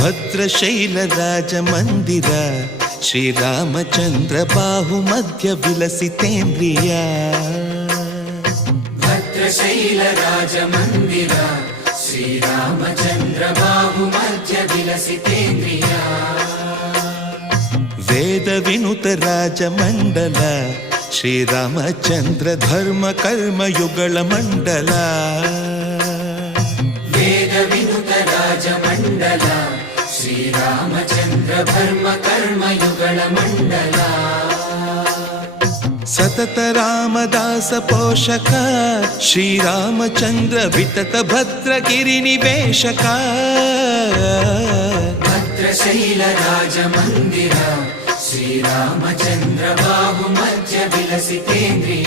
ಭದ್ರಶೈಲ ರಾಜ ಮಂದಿರ ಶ್ರೀರಾಮಚಂದ್ರ ಬಾಹು ಮಧ್ಯ ವಿಲಸಿತೇಂದ್ರಿಯ. ಭದ್ರಶೈಲ ರಾಜ ಮಂದಿರ ಶ್ರೀರಾಮಚಂದ್ರ ಬಾಹು ಮಧ್ಯ ವಿಲಸಿತೇಂದ್ರಿಯ. ವೇದ ವಿನುತ ರಾಜ ಮಂಡಲ ಶ್ರೀರಾಮಚಂದ್ರ ಧರ್ಮ ಕರ್ಮ ಯುಗಳ ಮಂಡಲ. ವೇದ ವಿನುತ ರಾಜ ಮಂಡಲ ಶ್ರೀರಾಮಚಂದ್ರ ಧರ್ಮ ಕರ್ಮ ಯುಗಳ ಮಂಡಲ. ಸತತ ರಾಮದಾಸ ಪೋಷಕ ಶ್ರೀರಾಮಚಂದ್ರ ವಿತತ ಭದ್ರಗಿರಿ ನಿವೇಶಕ. ಭದ್ರಶೈಲ ರಾಜ ಮಂದಿರ ಶ್ರೀರಾಮಚಂದ್ರ ಬಾಹು ಮಧ್ಯ ವಿಲಸಿತೇಂದ್ರಿಯ.